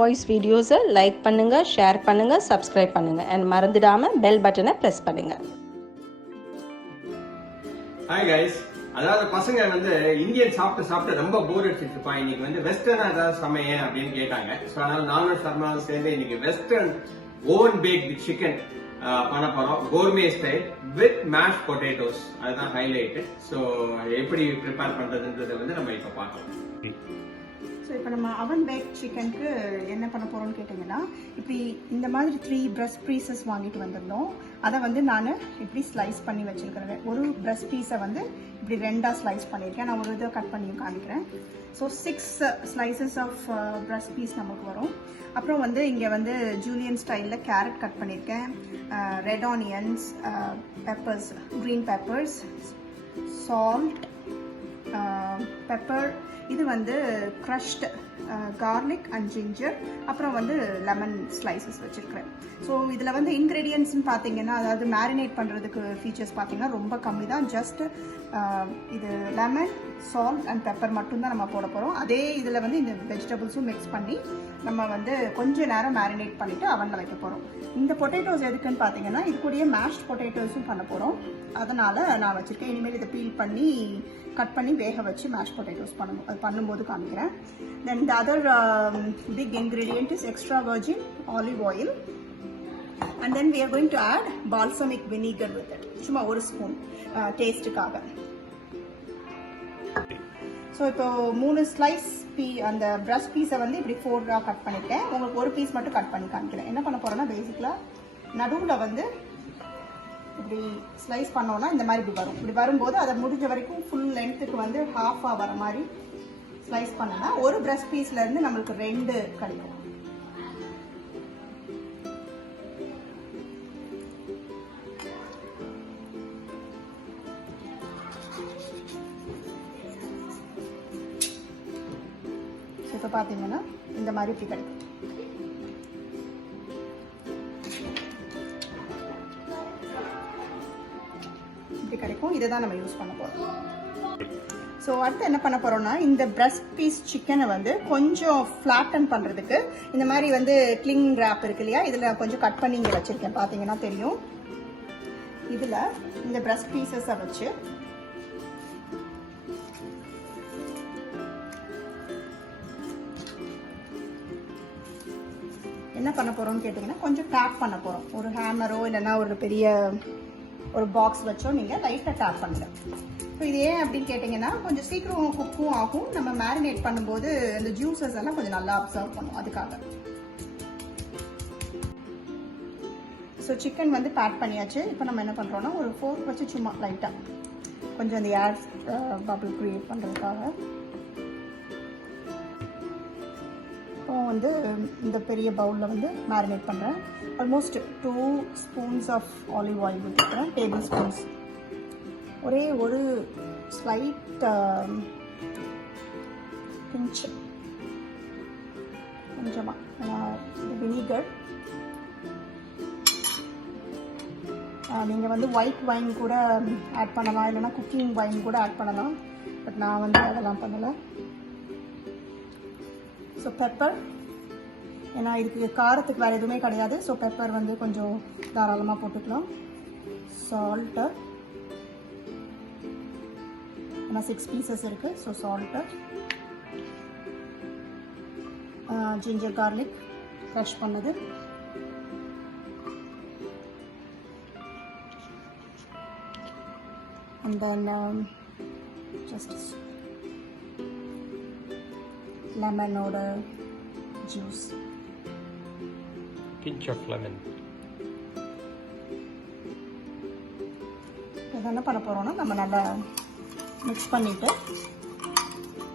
Voice வீடியோஸை like பண்ணுங்கள், share பண்ணுங்கள், சப்ஸ்கிரைப் பண்ணுங்கள் அண்ட் மறந்துடாமல் பெல் பட்டனை ப்ரெஸ் பண்ணுங்கள். ஹாய் கைஸ், அதாவது பசங்க வந்து இந்தியன் சாப்பிட்டு ரொம்ப போர் அடிச்சிருப்பா. இன்னைக்கு வந்து வெஸ்டர்னா ஏதாவது சமைய அப்படின்னு கேட்டாங்க. ஸோ அதனால நானும் சர்மாவும் சேர்ந்து இன்னைக்கு வெஸ்டர்ன் ஓவன் பேக்டு சிக்கன் பண்ண போறோம். Gourmet style with mash potatoes. அதுதான் ஹைலைட். ஸோ எப்படி ப்ரிப்பேர் பண்றதுன்றதை வந்து நம்ம இப்போ பார்க்கலாம். ஸோ இப்போ நம்ம அவன் பேக் சிக்கனுக்கு என்ன பண்ண போகிறோம்னு கேட்டிங்கன்னா, இப்படி இந்த மாதிரி 3 பிரஸ்ட் பீசஸ் வாங்கிட்டு வந்திருந்தோம். அதை வந்து நான் இப்படி ஸ்லைஸ் பண்ணி வச்சுருக்கிறேன். ஒரு பிரஸ்ட் பீஸை வந்து இப்படி 2ஆக ஸ்லைஸ் பண்ணியிருக்கேன். நான் ஒரு இதை கட் பண்ணி காமிக்கிறேன். So 6 slices of breast piece நமக்கு வரும். அப்புறம் வந்து இங்கே வந்து ஜூலியன் ஸ்டைலில் கேரட் கட் பண்ணியிருக்கேன், red onions, peppers, green peppers, salt, pepper, இது வந்து க்ரஷ்டு கார்லிக் அண்ட் ஜிஞ்சர், அப்புறம் வந்து லெமன் ஸ்லைசஸ் வச்சுருக்கிறேன். ஸோ இதில் வந்து இன்க்ரீடியன்ட்ஸ்னு பார்த்தீங்கன்னா, அதாவது மேரினேட் பண்ணுறதுக்கு ஃபீச்சர்ஸ் பார்த்தீங்கன்னா ரொம்ப கம்மி தான். ஜஸ்ட் இது லெமன், சால்ட் அண்ட் பெப்பர் மட்டும்தான் நம்ம போட போகிறோம். அதே இதில் வந்து இந்த வெஜிடபிள்ஸும் மிக்ஸ் பண்ணி நம்ம வந்து கொஞ்சம் நேரம் மேரினேட் பண்ணிவிட்டு அவனில் வைக்க போகிறோம். இந்த பொட்டேட்டோஸ் எதுக்குன்னு பார்த்தீங்கன்னா, இது கூடயே மேஷ்ட் பொட்டேட்டோஸும் பண்ண போகிறோம். அதனால் நான் வச்சுருக்கேன். இனிமேல் இதை பீல் பண்ணி கட் பண்ணி வேக வச்சு மேஷ் பொட்டேட்டோஸ் பண்ணணும். அது பண்ணும்போது காமிக்கிறேன். Then the other big ingredient is extra virgin olive oil and then we are going to add balsamic vinegar with it. சும்மா ஒரு ஸ்பூன் டேஸ்ட்டுக்காக. ஸோ இப்போ 3 ஸ்லைஸ் அந்த பிரஸ்ட் பீஸை வந்து இப்படி 4ஆக கட் பண்ணிட்டேன். உங்களுக்கு ஒரு பீஸ் மட்டும் கட் பண்ணி காமிக்கிறேன். என்ன பண்ண போகிறேன்னா, பேசிக்கலாக நடுவில் வந்து இப்படி ஸ்லைஸ் பண்ணோன்னா இந்த மாதிரி இப்படி வரும். இப்படி வரும்போது அதை முடிஞ்ச வரைக்கும் ஃபுல் லென்த்துக்கு வந்து ஹாஃபாக வர மாதிரி ஸ்லைஸ் பண்ணனா ஒரு பிரஸ்ட் பீஸ்லேருந்து நம்மளுக்கு 2 கிடைக்கும். இப்போ பார்த்தீங்கன்னா இந்த மாதிரி இப்படி கிடைக்கும். கிடைக்கும். இதை தான் நம்ம யூஸ் பண்ண போகிறோம். ஸோ அடுத்து என்ன பண்ண போகிறோம்னா, இந்த பிரஸ்ட் பீஸ் சிக்கனை வந்து கொஞ்சம் ஃப்ளாட்டன் பண்ணுறதுக்கு இந்த மாதிரி வந்து கிளிங் ரேப் இருக்கு இல்லையா, இதில் கொஞ்சம் கட் பண்ணி இங்கே வச்சுருக்கேன். பார்த்தீங்கன்னா தெரியும். இதில் இந்த பிரஸ்ட் பீசஸை வச்சு என்ன பண்ண போகிறோம்னு கேட்டிங்கன்னா, கொஞ்சம் டேப் பண்ண போகிறோம். ஒரு ஹேமரோ இல்லைன்னா ஒரு பெரிய ஒரு பாக்ஸ் வச்சோ நீங்கள் லைட்டாக டேப் பண்ணுங்க. ஸோ இது ஏன் அப்படின்னு கேட்டிங்கன்னா, கொஞ்சம் சீக்கிரம் குக்கும் ஆகும். நம்ம மேரினேட் பண்ணும்போது அந்த ஜூஸஸ் எல்லாம் கொஞ்சம் நல்லா அப்சர்வ் பண்ணும், அதுக்காக. ஸோ சிக்கன் வந்து பேக் பண்ணியாச்சு. இப்போ நம்ம என்ன பண்ணுறோன்னா, ஒரு ஃபோர்க் வச்சு சும்மா லைட்டாக கொஞ்சம் அந்த ஏர் பபிள் க்ரியேட் பண்ணுறதுக்காக இப்போ வந்து இந்த பெரிய பவுலில் வந்து மேரினேட் பண்ணுறேன். Almost 2 spoons of olive oil ஊற்றிக்கிறேன், டேபிள் ஸ்பூன்ஸ். ஒரே ஒரு ஸ்லைட் பிஞ்ச் கொஞ்சமாக வினிகர். நீங்கள் வந்து ஒயிட் வைன் கூட ஆட் பண்ணலாம், இல்லைன்னா குக்கிங் வைன் கூட ஆட் பண்ணலாம். பட் நான் வந்து அதெல்லாம் பண்ணலை. ஸோ பெப்பர், ஏன்னா இதுக்கு காரத்துக்கு வேறு எதுவுமே கிடையாது. ஸோ பெப்பர் வந்து கொஞ்சம் தாராளமாக போட்டுக்கலாம். சால்ட்டு, ஏன்னா 6 பீசஸ் இருக்குது. So salt, ginger garlic crush பண்ணது, and then just லெமனோட ஜூஸ், pinch of lemon. இதை என்ன பண்ண போகிறோன்னா, நம்ம நல்லா மிக்ஸ் பண்ணிவிட்டு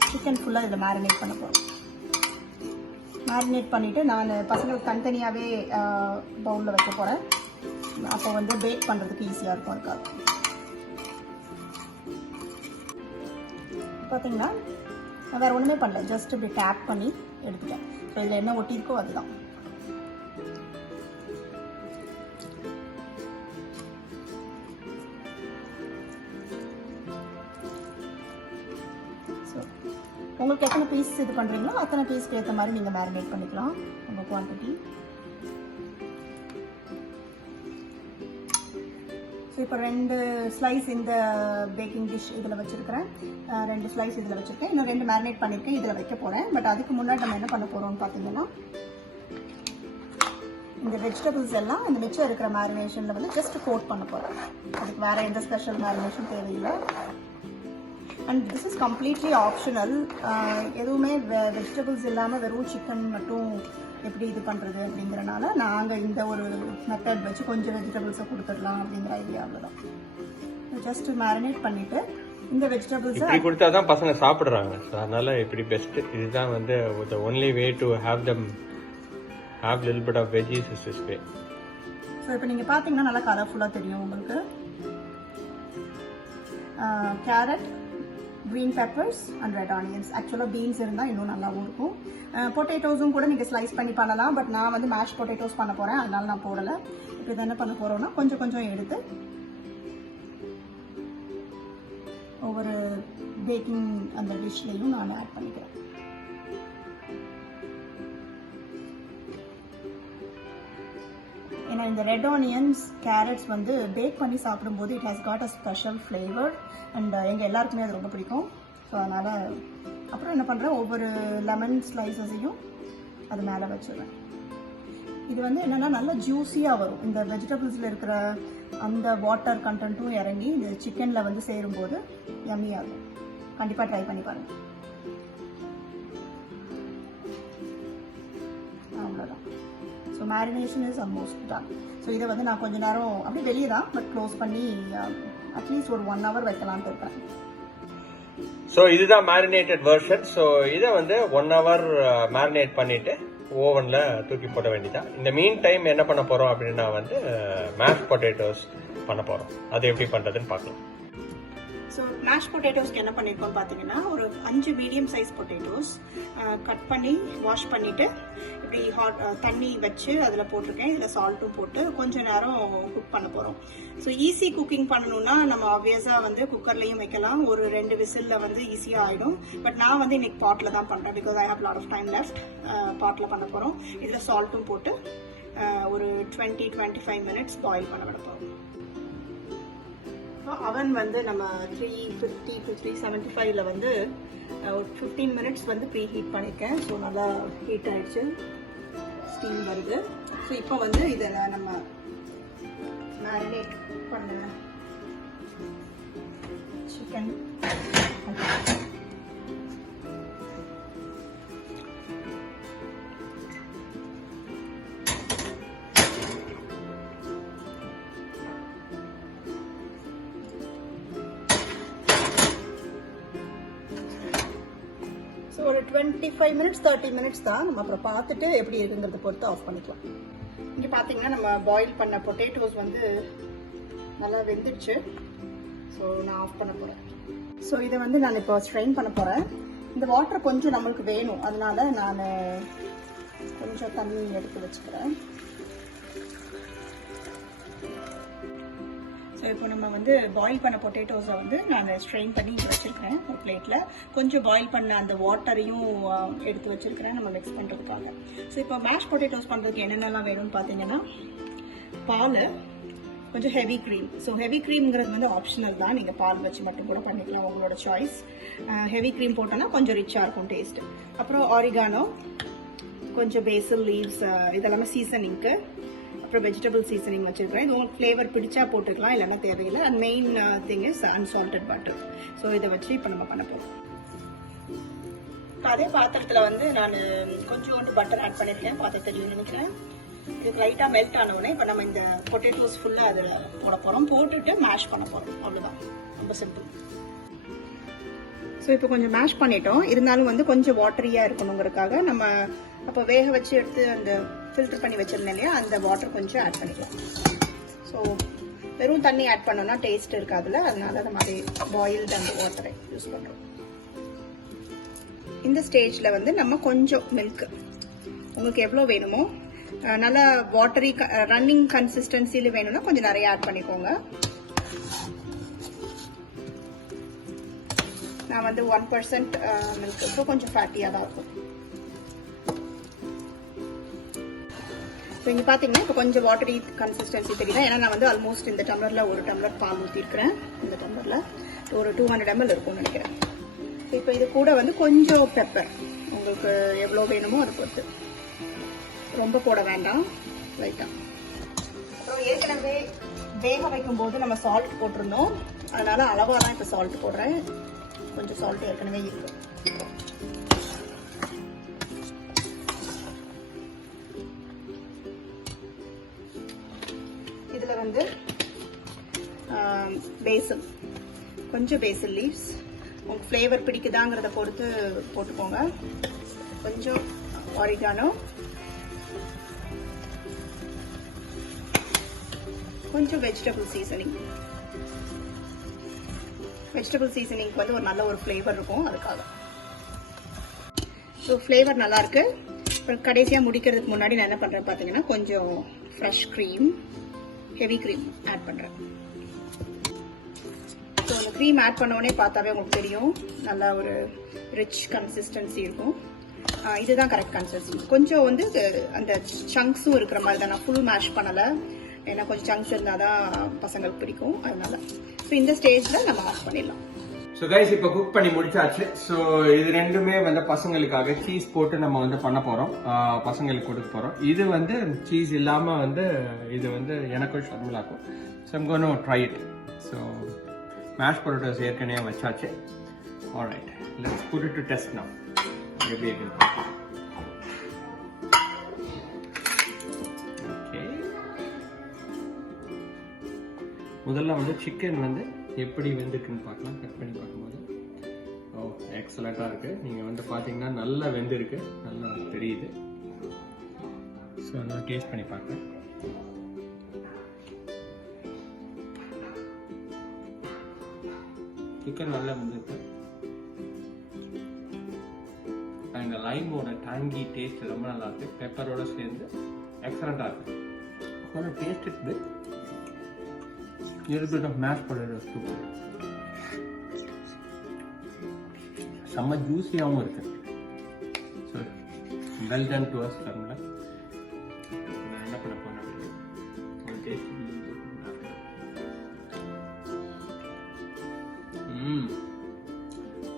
சிக்கன் ஃபுல்லாக இதில் மேரினேட் பண்ண போகிறோம். மேரினேட் பண்ணிவிட்டு நான் பசங்களுக்கு தனித்தனியாகவே பவுலில் வைக்க போகிறேன். அப்போ வந்து பேக் பண்ணுறதுக்கு ஈஸியாக இருக்கும். அதுக்காக பார்த்தீங்கன்னா நான் வேறு ஒன்றுமே பண்ணல, ஜஸ்ட் இப்படி டேப் பண்ணி எடுத்துட்டேன். ஸோ இதில் என்ன ஒட்டியிருக்கோ அதுதான். ஸோ உங்களுக்கு எத்தனை பீஸ் இது பண்ணுறீங்களோ அத்தனை பீஸ்க்கு ஏற்ற மாதிரி நீங்கள் மேரினேட் பண்ணிக்கலாம் உங்கள் குவான்டிட்டி. ஸோ இப்போ 2 ஸ்லைஸ் இந்த பேக்கிங் டிஷ் இதில் வச்சுருக்கிறேன், 2 ஸ்லைஸ் இதில் வச்சுருக்கேன், இன்னும் 2 மேரினேட் பண்ணியிருக்கேன், இதில் வைக்க போகிறேன். பட் அதுக்கு முன்னாடி நம்ம என்ன பண்ண போகிறோம்னு பார்த்தீங்கன்னா இந்த வெஜிடபிள்ஸ் எல்லாம் இந்த மிச்சம் இருக்கிற மேரினேஷனில் வந்து ஜஸ்ட் கோட் பண்ண போகிறேன். அதுக்கு வேறு எந்த ஸ்பெஷல் மேரினேஷன் தேவையில்லை. And this is completely optional. எதுவுமே வெஜிடபிள்ஸ் இல்லாமல் வெறும் சிக்கன் மட்டும் எப்படி இது பண்ணுறது அப்படிங்கிறனால நாங்கள் இந்த ஒரு மெத்தட் வச்சு கொஞ்சம் வெஜிடபிள்ஸை கொடுத்துடலாம் அப்படிங்கிற ஐடியாவில் தான். ஜஸ்ட் மேரினேட் பண்ணிவிட்டு இந்த வெஜிடபிள்ஸை இப்படி கொடுத்தா தான் பசங்க சாப்பிட்றாங்க. ஸோ அதனால இப்படி பெஸ்ட்டு. இதுதான் வந்து the only way to have them have little bit of veggies is this way. So இப்போ நீங்கள் பார்த்தீங்கன்னா நல்லா கலர்ஃபுல்லாக தெரியும் உங்களுக்கு. Carrot, green peppers and red onions. ஆக்சுவலாக பீன்ஸ் இருந்தால் இன்னும் நல்லாவும் இருக்கும். பொட்டேட்டோஸும் கூட நீங்கள் ஸ்லைஸ் பண்ணி பண்ணலாம். பட் நான் வந்து மேஷ் பொட்டேட்டோஸ் பண்ண போகிறேன், அதனால நான் போடலை. இப்போ இதை என்ன பண்ண போகிறோன்னா கொஞ்சம் கொஞ்சம் எடுத்து ஒவ்வொரு பேக்கிங் அந்த டிஷ்லேயும் நான் ஆட் பண்ணிக்கிறேன். ஏன்னா இந்த ரெட் ஆனியன்ஸ், கேரட்ஸ் வந்து பேக் பண்ணி சாப்பிடும்போது it has got a special flavour and எங்கள் எல்லாருக்குமே அது ரொம்ப பிடிக்கும். ஸோ அதனால் அப்புறம் என்ன பண்ணுறேன், ஒவ்வொரு லெமன் ஸ்லைசஸையும் அது மேலே வச்சுருவேன். இது வந்து என்னென்னா நல்லா ஜூஸியாக வரும். இந்த வெஜிடபிள்ஸில் இருக்கிற அந்த வாட்டர் கண்டென்ட்டும் இறங்கி இந்த சிக்கனில் வந்து சேரும்போது யம்மியாகும். கண்டிப்பாக ட்ரை பண்ணி பாருங்கள். அவ்வளோதான். So marination is almost done. So இதை வந்து நான் கொஞ்சம் நேரம் அப்படியே வெளியே தான் பட் க்ளோஸ் பண்ணி அட்லீஸ்ட் ஒரு 1 hour வைக்கலாம்னு இருக்கேன். ஸோ இதுதான் மேரினேட்டட் வெர்ஷன். ஸோ இதை வந்து 1 hour மேரினேட் பண்ணிட்டு ஓவனில் தூக்கி போட வேண்டியதான். இந்த மீன் டைம் என்ன பண்ண போகிறோம் அப்படின்னா வந்து மேஷ் பொட்டேட்டோஸ் பண்ண போகிறோம். அது எப்படி பண்ணுறதுன்னு பார்க்கலாம். ஸோ மேஷ் பொட்டேட்டோஸ்க்கு என்ன பண்ணியிருக்கோம் பார்த்தீங்கன்னா, ஒரு 5 மீடியம் சைஸ் பொட்டேட்டோஸ் கட் பண்ணி வாஷ் பண்ணிவிட்டு இப்படி தண்ணி வச்சு அதில் போட்டிருக்கேன். இதில் சால்ட்டும் போட்டு கொஞ்சம் நேரம் குக் பண்ண போகிறோம். ஸோ ஈஸி குக்கிங் பண்ணணும்னா நம்ம ஆப்வியஸாக வந்து குக்கர்லேயும் வைக்கலாம், ஒரு 2 விசிலில் வந்து ஈஸியாக ஆகிடும். பட் நான் வந்து இன்னைக்கு பாட்டில் தான் பண்ணுறேன், because I have lot of time left. பாட்டில் பண்ண போகிறோம். இதில் சால்ட்டும் போட்டு ஒரு 20-25 minutes பாயில் பண்ண விட போகிறோம். அவன் வந்து நம்ம 350 to 375 வந்து ஒரு 15 minutes வந்து ப்ரீ ஹீட் பண்ணியிருக்கேன். ஸோ நல்லா ஹீட் ஆகிடுச்சு, ஸ்டீம் வருது. ஸோ இப்போ வந்து இதை நம்ம மேரினேட் பண்ண சிக்கன் ஒரு 25 minutes 30 minutes தான். நம்ம அப்புறம் பார்த்துட்டு எப்படி இருக்குங்கிறத பொறுத்து ஆஃப் பண்ணிக்கலாம். இங்கே பார்த்தீங்கன்னா நம்ம பாயில் பண்ண பொட்டேட்டோஸ் வந்து நல்லா வெந்துடுச்சு. ஸோ நான் ஆஃப் பண்ண போகிறேன். ஸோ இதை வந்து நான் இப்போ ஸ்ட்ரெயின் பண்ண போகிறேன். இந்த வாட்டர் கொஞ்சம் நம்மளுக்கு வேணும், அதனால நான் கொஞ்சம் தண்ணி எடுத்து வச்சுக்கிறேன். ஸோ இப்போ நம்ம வந்து பாயில் பண்ண பொட்டேட்டோஸை வந்து நான் ஸ்ட்ரெயின் பண்ணி இங்கே வச்சுருக்கிறேன் ஒரு பிளேட்டில். கொஞ்சம் பாயில் பண்ண அந்த வாட்டரையும் எடுத்து வச்சுருக்கிறேன் நம்ம மிக்ஸ் பண்ணுறதுக்காக. ஸோ இப்போ மேஷ் பொட்டேட்டோஸ் பண்ணுறதுக்கு என்னென்னலாம் வேணும்னு பார்த்தீங்கன்னா, பால், கொஞ்சம் ஹெவி க்ரீம். ஸோ ஹெவி க்ரீம்ங்கிறது வந்து ஆப்ஷனல் தான், நீங்கள் பால் வச்சு மட்டும் கூட பண்ணிக்கலாம், உங்களோட சாய்ஸ். ஹெவி க்ரீம் போட்டோன்னா கொஞ்சம் ரிச்சாக இருக்கும் டேஸ்ட். அப்புறம் ஆரிகானோ, கொஞ்சம் பேசில் லீவ்ஸ், இதெல்லாமே சீசனிங்க்கு. அப்புறம் வெஜிடபிள் சீசனிங் வச்சுருக்கிறேன். இது உங்களுக்கு ஃப்ளேவர் பிடிச்சா போட்டுக்கலாம், இல்லைன்னா தேவையில்லை. And main thing is unsalted butter. So இதை வச்சு இப்போ நம்ம பண்ண போகிறோம். அதே பாத்திரத்தில் வந்து நான் கொஞ்சோண்டு பட்டர் ஆட் பண்ணியிருக்கேன், பார்த்து தெரியும் நினைக்கிறேன். இது லைட்டாக மெல்ட் ஆனவுடனே இப்போ நம்ம இந்த பொட்டேட்டோஸ் ஃபுல்லாக அதில் போட போகிறோம், போட்டுட்டு மேஷ் பண்ண போகிறோம். அவ்வளோதான், ரொம்ப சிம்பிள். ஸோ இப்போ கொஞ்சம் மேஷ் பண்ணிட்டோம், இருந்தாலும் வந்து கொஞ்சம் வாட்டரியாக இருக்கணுங்கிறதுக்காக நம்ம அப்போ வேக வச்சு எடுத்து அந்த ஃபில்டர் பண்ணி வச்சிருந்தேன் இல்லையா, அந்த வாட்டர் கொஞ்சம் ஆட் பண்ணிக்கலாம். ஸோ வெறும் தண்ணி ஆட் பண்ணோன்னா டேஸ்ட் இருக்காதுல்ல, அதனால நம்ம அதே பாயில்டு அந்த வாட்டரை யூஸ் பண்ணுறோம். இந்த ஸ்டேஜில் வந்து நம்ம கொஞ்சம் மில்க், உங்களுக்கு எவ்வளோ வேணுமோ, நல்லா வாட்டரி ரன்னிங் கன்சிஸ்டன்சியில் வேணும்னா கொஞ்சம் நிறைய ஆட் பண்ணிக்கோங்க. நான் வந்து 1% மில்க், ஸோ கொஞ்சம் ஃபேட்டியாக தான் இருக்கும். ஸோ இங்கே பார்த்தீங்கன்னா இப்போ கொஞ்சம் வாட்டரி கன்சிஸ்டன்சி தெரியுதா, ஏன்னா நான் வந்து ஆல்மோஸ்ட் இந்த டம்ளரில் 1 டம்ளர் பால் ஊற்றிருக்கிறேன். இந்த டம்ளரில் ஒரு 200 ml இருக்கும்னு நினைக்கிறேன். இப்போ இது கூட வந்து கொஞ்சம் பெப்பர் உங்களுக்கு எவ்வளோ வேணுமோ அதை பொறுத்து, ரொம்ப போட வேண்டாம், லைட்டாக. அப்புறம் ஏற்கனவே வேக வைக்கும் போது நம்ம சால்ட் போட்டிருந்தோம், அதனால அளவாக தான் இப்போ சால்ட் போடுறேன். கொஞ்சம் சால்ட் ஏற்கனவே இருக்கு. இதில் வந்து பேசில், கொஞ்சம் பேசில் லீவ்ஸ் உங்களுக்கு ஃப்ளேவர் பிடிக்குதாங்கிறத பொறுத்து போட்டுக்கோங்க. கொஞ்சம் ஆரிகானோ, கொஞ்சம் வெஜிடபிள் சீசனிங். வெஜிடபிள் சீசனிங்க்கு வந்து ஒரு நல்ல ஒரு ஃப்ளேவர் இருக்கும், அதுக்காக. ஸோ ஃப்ளேவர் நல்லா இருக்கு. அப்புறம் கடைசியாக முடிக்கிறதுக்கு முன்னாடி நான் என்ன பண்ணுறேன் பார்த்தீங்கன்னா, கொஞ்சம் fresh cream, heavy cream add பண்ணுறேன். ஸோ அந்த க்ரீம் ஆட் பண்ணோடனே பார்த்தாவே உங்களுக்கு தெரியும், நல்லா ஒரு ரிச் கன்சிஸ்டன்சி இருக்கும். இதுதான் கரெக்ட் கன்சிஸ்டன்சி. கொஞ்சம் வந்து அந்த சங்க்ஸும் இருக்கிற மாதிரி தான், நான் ஃபுல் மேஷ் பண்ணலை, ஏன்னா கொஞ்சம் சங்க்ஸ் இருந்தால் தான் பசங்களுக்கு பிடிக்கும், அதனால. ஸோ இந்த ஸ்டேஜில் நம்ம ஆஃப் பண்ணிடலாம். ஸோ கைஸ் இப்போ குக் பண்ணி முடிச்சாச்சு. ஸோ இது ரெண்டுமே வந்து பசங்களுக்காக சீஸ் போட்டு நம்ம வந்து பண்ண போகிறோம், பசங்களுக்கு கொடுக்க போகிறோம். இது வந்து சீஸ் இல்லாமல் வந்து இது வந்து எனக்கும் ஷர்மிலாக்கும். So I'm gonna try it. So mash potatoes ஏற்கனவே வச்சாச்சு. Alright, let's put it to test now. எப்படி இருக்கு? ஓகே, முதல்ல வந்து சிக்கன் வந்து எப்படி வெந்திருக்குன்னு பார்க்கலாம். கட் பண்ணி பார்க்கும்போது எக்ஸலண்ட்டாக இருக்குது. நீங்கள் வந்து பார்த்தீங்கன்னா நல்லா வெந்திருக்கு, நல்லா தெரியுது. ஸோ நான் டேஸ்ட் பண்ணி பார்க்குறேன். சிக்கன் நல்லா வெந்திருக்கு. இந்த லைமோட டாங்கி டேஸ்ட் ரொம்ப நல்லா இருக்கு, பெப்பரோட சேர்ந்து எக்ஸலண்ட்டாக இருக்கு. கொஞ்சம் டேஸ்ட் இருக்கு. little bit of mashed potatoes too. செம்ம ஜூஸியாகவும் இருக்கு. So well done to us. நான் என்ன பண்ண போனேன், ஒரு taste.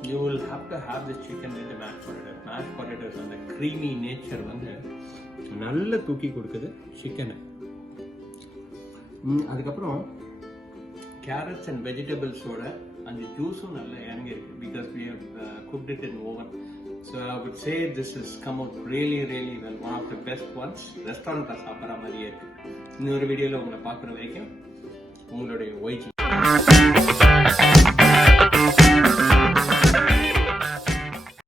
You will have to have this chicken with the mashed potatoes. Mashed potatoes and the creamy nature வந்து நல்ல தூக்கி கொடுக்குது சிக்கனை. அதுக்கப்புறம் கேரட்ஸ் அண்ட் வெஜிடபிள்ஸோட அந்த ஜூஸும் நல்லா இறங்கி இருக்கு, because we have cooked it in oven. So I would say this has come out really really well, one of the best ones. ரெஸ்டாரண்ட்ல சாப்பிட்ற மாதிரியே இருக்கு. இன்னொரு வீடியோல உங்களை பார்க்குற வரைக்கும் உங்களுடைய ஒய்ஜி.